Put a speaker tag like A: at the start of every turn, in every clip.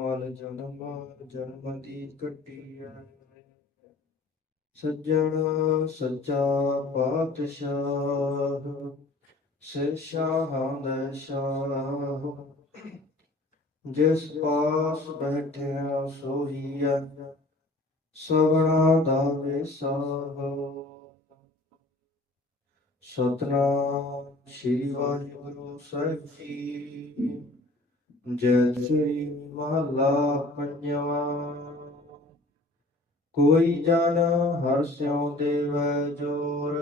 A: ਮਲ ਜਨਮ ਜਨਮ ਦੀ ਕੱਟੀਐ ਸੱਜਣ ਸੱਚਾ ਪਾਤਸ਼ਾਹ ਸੇ ਸ਼ਾਹਾਂ ਦਾ ਸ਼ਾਹ ਜਿਸ ਪਾਸ ਬੈਠਿਆ ਸੋਹੀਐ ਸਵਣਾ ਦਾ ਵਿਸਾਹ। ਸਤਨਾਮ ਸ਼੍ਰੀ ਵਾਹਿਗੁਰੂ ਸਾਹਿਬ ਜੀ। ਜੈ ਸ੍ਰੀ ਮਹਲਾ ਪੰਜਵਾ। ਕੋਈ ਜਨ ਹਰ ਸਿਉ ਦੇਵੈ ਜੋਰ।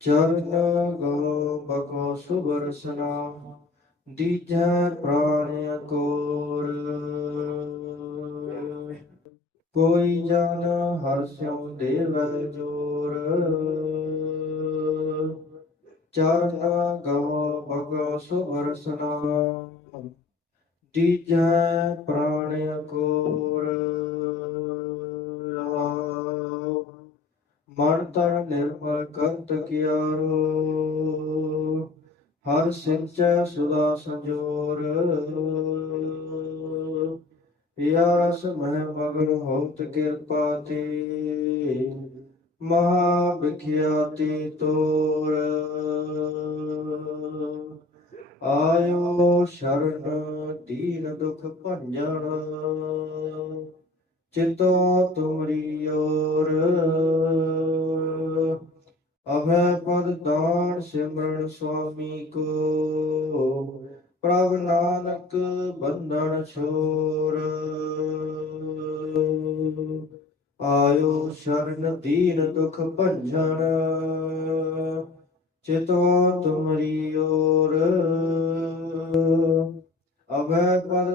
A: ਚਰਨ ਗੋ ਬਕੋ ਸੁਬਰਸਨਾ ਦੀਜੈ ਪ੍ਰਾਣ ਕੋਰ ਕੋਈ ਜਨ ਹਰ ਸਿਉ ਦੇਵੈ ਜੋਰ। ਚਰਨ ਗੋ ਬਕੋ ਸੁਬਰਸਨਾ ਦੀਜੈ ਪ੍ਰਾਣ ਕੋਰ ਰਹਾਉ। ਮਨ ਤਨ ਨਿਰਮਲ ਕਰਤ ਕਿਆਰੋ। ਹਰ ਸਿੰਚੈ ਸੁਦਾ ਸੰਜੋਰ। ਯਾਸ ਮਹਿ ਮਗਨ ਹੋਤ ਕਿਰਪਾ ਤੇ। ਮਹਾ ਵਿਖਿਆਤੀ ਤੋਰ। ਸ਼ਰਨ ਦੀਨ ਦੁਖ ਭੰਜਨ, ਚਿਤੋ ਤੁਮਰੀ ਓਰ ਅਭੈ ਪਦ ਦਾਨ ਸਿਮਰਨ ਸੁਆਮੀ ਕੋ, ਪ੍ਰਭ ਨਾਨਕ ਬੰਧਨ ਛੋਰ। ਆਇਓ ਸ਼ਰਨ ਦੀਨ ਦੁਖ ਭੰਜਨ, ਚਿਤੋ ਤੁਮਰੀ ਓਰ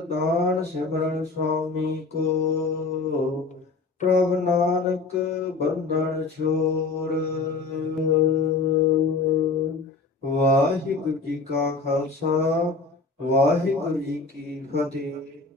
A: ਦਾਨ ਸਿਮਰਨ ਸੁਆਮੀ ਕੋ, ਪ੍ਰਭ ਨਾਨਕ ਬੰਧਨ ਛੋਰ। ਵਾਹਿਗੁਰੂ ਜੀ ਕਾ ਖਾਲਸਾ, ਵਾਹਿਗੁਰੂ ਜੀ ਕੀ ਫਤਿਹ।